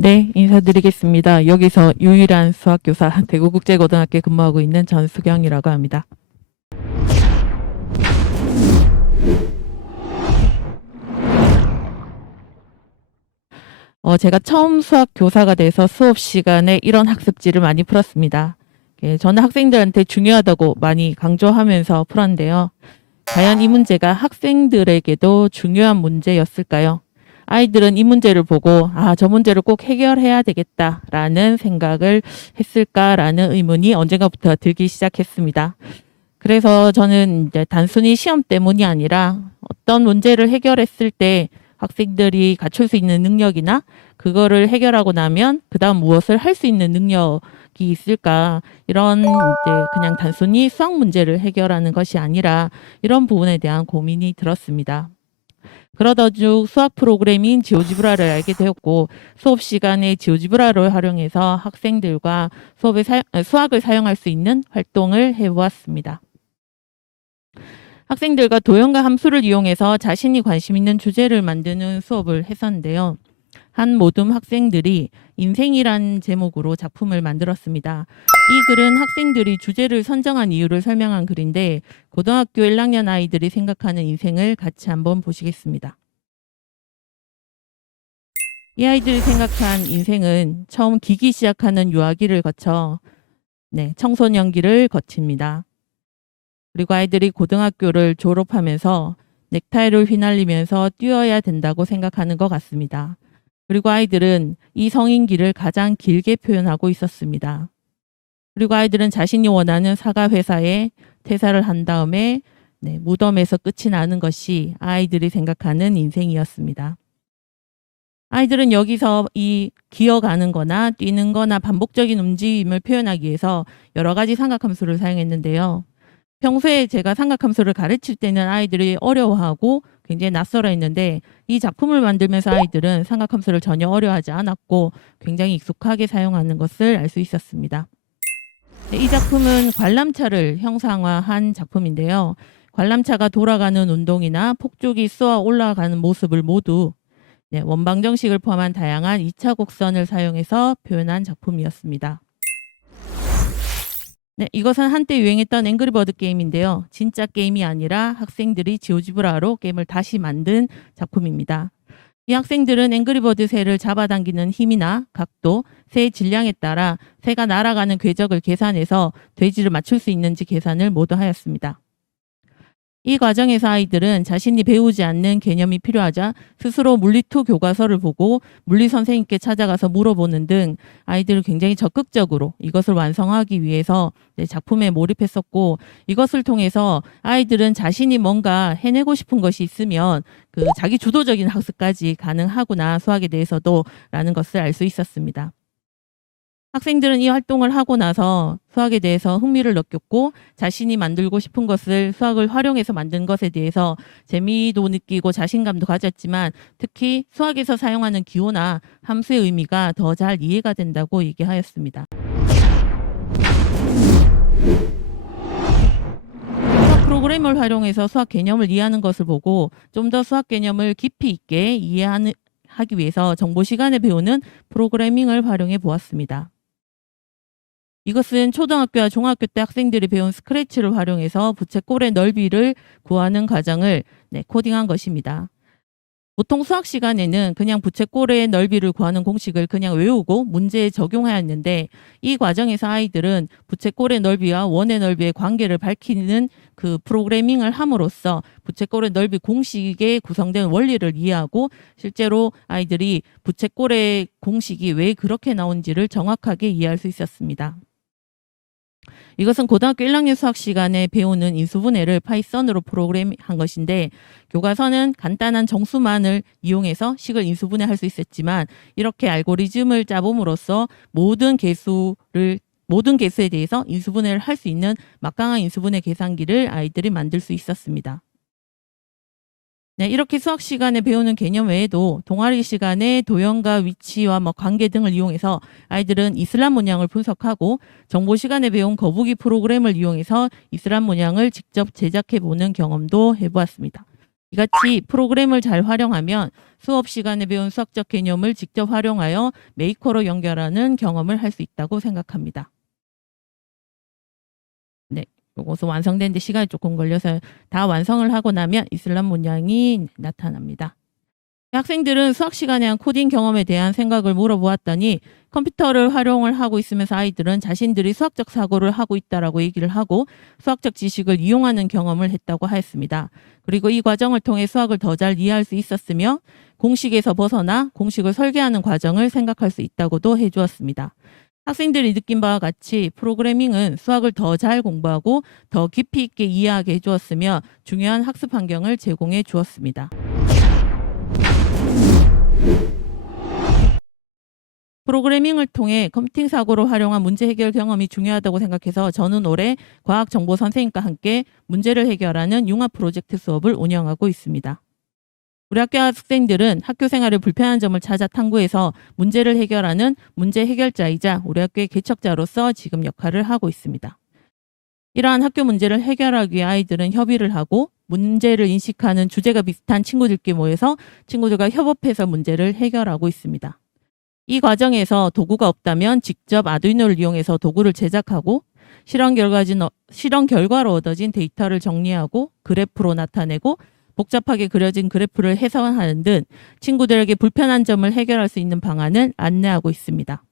네, 인사드리겠습니다. 여기서 유일한 수학교사 대구국제고등학교에 근무하고 있는 전수경이라고 합니다. 제가 처음 수학교사가 돼서 수업 시간에 이런 학습지를 많이 풀었습니다. 저는 학생들한테 중요하다고 많이 강조하면서 풀었는데요. 과연 이 문제가 학생들에게도 중요한 문제였을까요? 아이들은 이 문제를 보고 저 문제를 꼭 해결해야 되겠다라는 생각을 했을까라는 의문이 언젠가부터 들기 시작했습니다. 그래서 저는 이제 단순히 시험 때문이 아니라 어떤 문제를 해결했을 때 학생들이 갖출 수 있는 능력이나 그거를 해결하고 나면 그다음 무엇을 할 수 있는 능력이 있을까, 이런 이제 그냥 단순히 수학 문제를 해결하는 것이 아니라 이런 부분에 대한 고민이 들었습니다. 그러던 중 수학 프로그램인 지오지브라를 알게 되었고, 수업 시간에 지오지브라를 활용해서 학생들과 수학을 사용할 수 있는 활동을 해보았습니다. 학생들과 도형과 함수를 이용해서 자신이 관심 있는 주제를 만드는 수업을 했었는데요. 한 모둠 학생들이 인생이란 제목으로 작품을 만들었습니다. 이 글은 학생들이 주제를 선정한 이유를 설명한 글인데, 고등학교 1학년 아이들이 생각하는 인생을 같이 한번 보시겠습니다. 이 아이들이 생각한 인생은 처음 기기 시작하는 유아기를 거쳐 청소년기를 거칩니다. 그리고 아이들이 고등학교를 졸업하면서 넥타이를 휘날리면서 뛰어야 된다고 생각하는 것 같습니다. 그리고 아이들은 이 성인기를 가장 길게 표현하고 있었습니다. 그리고 아이들은 자신이 원하는 사과 회사에 퇴사를 한 다음에 무덤에서 끝이 나는 것이 아이들이 생각하는 인생이었습니다. 아이들은 여기서 이 기어가는 거나 뛰는 거나 반복적인 움직임을 표현하기 위해서 여러 가지 삼각함수를 사용했는데요. 평소에 제가 삼각함수를 가르칠 때는 아이들이 어려워하고 굉장히 낯설어 했는데, 이 작품을 만들면서 아이들은 삼각함수를 전혀 어려워하지 않았고 굉장히 익숙하게 사용하는 것을 알 수 있었습니다. 이 작품은 관람차를 형상화한 작품인데요. 관람차가 돌아가는 운동이나 폭죽이 쏘아 올라가는 모습을 모두 원방정식을 포함한 다양한 2차 곡선을 사용해서 표현한 작품이었습니다. 이것은 한때 유행했던 앵그리버드 게임인데요. 진짜 게임이 아니라 학생들이 지오지브라로 게임을 다시 만든 작품입니다. 이 학생들은 앵그리버드 새를 잡아당기는 힘이나 각도, 새의 질량에 따라 새가 날아가는 궤적을 계산해서 돼지를 맞출 수 있는지 계산을 모두 하였습니다. 이 과정에서 아이들은 자신이 배우지 않는 개념이 필요하자 스스로 물리2 교과서를 보고 물리 선생님께 찾아가서 물어보는 등 아이들을 굉장히 적극적으로 이것을 완성하기 위해서 작품에 몰입했었고, 이것을 통해서 아이들은 자신이 뭔가 해내고 싶은 것이 있으면 그 자기 주도적인 학습까지 가능하구나, 수학에 대해서도 라는 것을 알 수 있었습니다. 학생들은 이 활동을 하고 나서 수학에 대해서 흥미를 느꼈고, 자신이 만들고 싶은 것을 수학을 활용해서 만든 것에 대해서 재미도 느끼고 자신감도 가졌지만, 특히 수학에서 사용하는 기호나 함수의 의미가 더 잘 이해가 된다고 얘기하였습니다. 수학 프로그램을 활용해서 수학 개념을 이해하는 것을 보고 좀 더 수학 개념을 깊이 있게 하기 위해서 정보 시간에 배우는 프로그래밍을 활용해 보았습니다. 이것은 초등학교와 중학교 때 학생들이 배운 스크래치를 활용해서 부채꼴의 넓이를 구하는 과정을 코딩한 것입니다. 보통 수학 시간에는 그냥 부채꼴의 넓이를 구하는 공식을 그냥 외우고 문제에 적용하였는데, 이 과정에서 아이들은 부채꼴의 넓이와 원의 넓이의 관계를 밝히는 그 프로그래밍을 함으로써 부채꼴의 넓이 공식에 구성된 원리를 이해하고, 실제로 아이들이 부채꼴의 공식이 왜 그렇게 나온지를 정확하게 이해할 수 있었습니다. 이것은 고등학교 1학년 수학 시간에 배우는 인수분해를 파이썬으로 프로그램한 것인데, 교과서는 간단한 정수만을 이용해서 식을 인수분해할 수 있었지만, 이렇게 알고리즘을 짜봄으로써 모든 개수에 대해서 인수분해를 할 수 있는 막강한 인수분해 계산기를 아이들이 만들 수 있었습니다. 이렇게 수학 시간에 배우는 개념 외에도 동아리 시간에 도형과 위치와 관계 등을 이용해서 아이들은 이슬람 문양을 분석하고, 정보 시간에 배운 거북이 프로그램을 이용해서 이슬람 문양을 직접 제작해 보는 경험도 해보았습니다. 이같이 프로그램을 잘 활용하면 수업 시간에 배운 수학적 개념을 직접 활용하여 메이커로 연결하는 경험을 할 수 있다고 생각합니다. 네, 이것은 완성되는데 시간이 조금 걸려서 다 완성을 하고 나면 이슬람 문양이 나타납니다. 학생들은 수학 시간에 한 코딩 경험에 대한 생각을 물어보았더니 컴퓨터를 활용을 하고 있으면서 아이들은 자신들이 수학적 사고를 하고 있다라고 얘기를 하고 수학적 지식을 이용하는 경험을 했다고 하였습니다. 그리고 이 과정을 통해 수학을 더 잘 이해할 수 있었으며 공식에서 벗어나 공식을 설계하는 과정을 생각할 수 있다고도 해주었습니다. 학생들이 느낀 바와 같이 프로그래밍은 수학을 더 잘 공부하고 더 깊이 있게 이해하게 해주었으며 중요한 학습 환경을 제공해 주었습니다. 프로그래밍을 통해 컴퓨팅 사고를 활용한 문제 해결 경험이 중요하다고 생각해서 저는 올해 과학정보 선생님과 함께 문제를 해결하는 융합 프로젝트 수업을 운영하고 있습니다. 우리 학교 학생들은 학교 생활에 불편한 점을 찾아 탐구해서 문제를 해결하는 문제 해결자이자 우리 학교의 개척자로서 지금 역할을 하고 있습니다. 이러한 학교 문제를 해결하기 위해 아이들은 협의를 하고 문제를 인식하는 주제가 비슷한 친구들끼리 모여서 친구들과 협업해서 문제를 해결하고 있습니다. 이 과정에서 도구가 없다면 직접 아두이노를 이용해서 도구를 제작하고 실험 결과로 얻어진 데이터를 정리하고 그래프로 나타내고 복잡하게 그려진 그래프를 해석하는 등 친구들에게 불편한 점을 해결할 수 있는 방안을 안내하고 있습니다.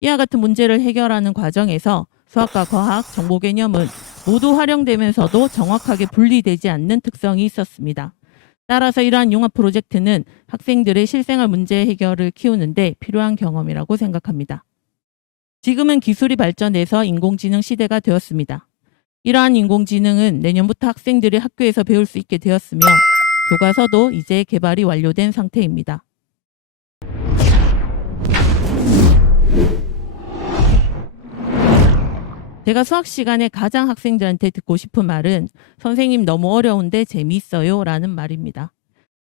이와 같은 문제를 해결하는 과정에서 수학과 과학, 정보 개념은 모두 활용되면서도 정확하게 분리되지 않는 특성이 있었습니다. 따라서 이러한 융합 프로젝트는 학생들의 실생활 문제 해결을 키우는데 필요한 경험이라고 생각합니다. 지금은 기술이 발전해서 인공지능 시대가 되었습니다. 이러한 인공지능은 내년부터 학생들이 학교에서 배울 수 있게 되었으며 교과서도 이제 개발이 완료된 상태입니다. 제가 수학 시간에 가장 학생들한테 듣고 싶은 말은 선생님 너무 어려운데 재미있어요 라는 말입니다.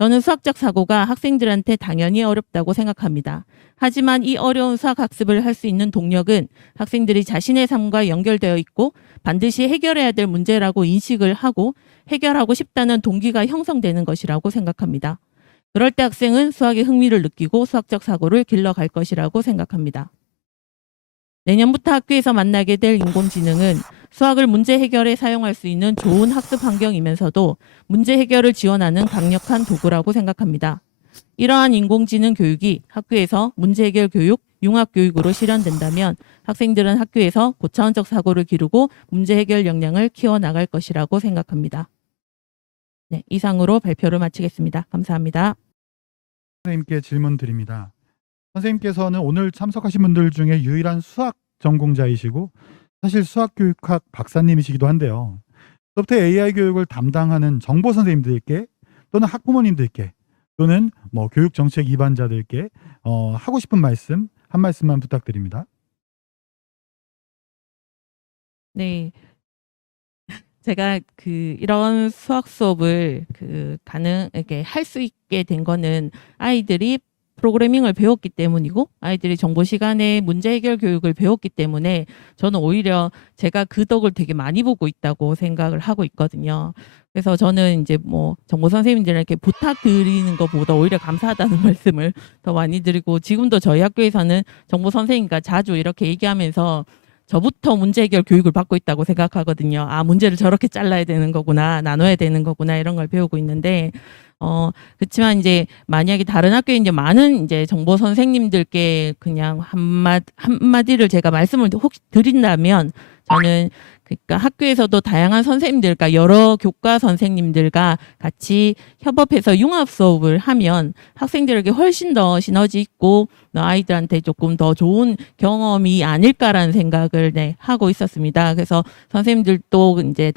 저는 수학적 사고가 학생들한테 당연히 어렵다고 생각합니다. 하지만 이 어려운 수학 학습을 할 수 있는 동력은 학생들이 자신의 삶과 연결되어 있고 반드시 해결해야 될 문제라고 인식을 하고 해결하고 싶다는 동기가 형성되는 것이라고 생각합니다. 그럴 때 학생은 수학에 흥미를 느끼고 수학적 사고를 길러갈 것이라고 생각합니다. 내년부터 학교에서 만나게 될 인공지능은 수학을 문제 해결에 사용할 수 있는 좋은 학습 환경이면서도 문제 해결을 지원하는 강력한 도구라고 생각합니다. 이러한 인공지능 교육이 학교에서 문제 해결 교육, 융합 교육으로 실현된다면 학생들은 학교에서 고차원적 사고를 기르고 문제 해결 역량을 키워나갈 것이라고 생각합니다. 네, 이상으로 발표를 마치겠습니다. 감사합니다. 선생님께 질문 드립니다. 선생님께서는 오늘 참석하신 분들 중에 유일한 수학 전공자이시고 사실 수학교육학 박사님이시기도 한데요. 소프트웨어 AI 교육을 담당하는 정보 선생님들께 또는 학부모님들께 또는 교육정책 입안자들께 하고 싶은 말씀 한 말씀만 부탁드립니다. 네, 제가 이런 수학 수업을 이렇게 할 수 있게 된 거는 아이들이 프로그래밍을 배웠기 때문이고 아이들이 정보 시간에 문제 해결 교육을 배웠기 때문에 저는 오히려 제가 그 덕을 되게 많이 보고 있다고 생각을 하고 있거든요. 그래서 저는 이제 정보 선생님들에게 부탁드리는 것보다 오히려 감사하다는 말씀을 더 많이 드리고 지금도 저희 학교에서는 정보 선생님과 자주 이렇게 얘기하면서 저부터 문제 해결 교육을 받고 있다고 생각하거든요. 아, 문제를 저렇게 잘라야 되는 거구나, 나눠야 되는 거구나 이런 걸 배우고 있는데 그렇지만 이제 만약에 다른 학교에 이제 많은 이제 정보 선생님들께 그냥 한마디를 제가 말씀을 혹시 드린다면 저는 그러니까 학교에서도 다양한 선생님들, 그러니까 여러 교과 선생님들과 같이 협업해서 융합 수업을 하면 학생들에게 훨씬 더 시너지 있고 아이들한테 조금 더 좋은 경험이 아닐까라는 생각을 하고 있었습니다. 그래서 선생님들도 이제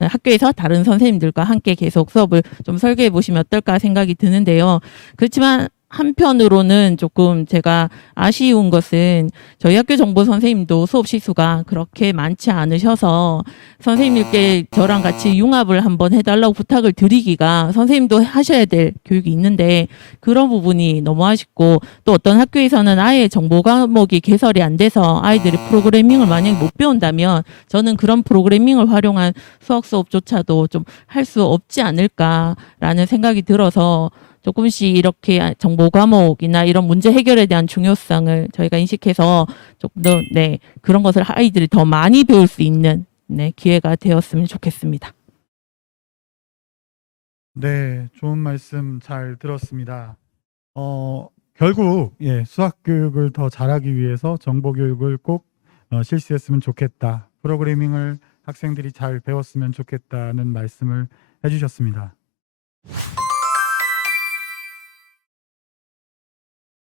학교에서 다른 선생님들과 함께 계속 수업을 좀 설계해 보시면 어떨까 생각이 드는데요. 그렇지만 한편으로는 조금 제가 아쉬운 것은 저희 학교 정보 선생님도 수업 시수가 그렇게 많지 않으셔서 선생님께 저랑 같이 융합을 한번 해달라고 부탁을 드리기가 선생님도 하셔야 될 교육이 있는데 그런 부분이 너무 아쉽고 또 어떤 학교에서는 아예 정보 과목이 개설이 안 돼서 아이들이 프로그래밍을 만약에 못 배운다면 저는 그런 프로그래밍을 활용한 수학 수업조차도 좀 할 수 없지 않을까라는 생각이 들어서 조금씩 이렇게 정보 과목이나 이런 문제 해결에 대한 중요성을 저희가 인식해서 조금 더 네, 그런 것을 아이들이 더 많이 배울 수 있는 네, 기회가 되었으면 좋겠습니다. 네, 좋은 말씀 잘 들었습니다. 결국 수학 교육을 더 잘하기 위해서 정보 교육을 꼭 실시했으면 좋겠다. 프로그래밍을 학생들이 잘 배웠으면 좋겠다는 말씀을 해주셨습니다.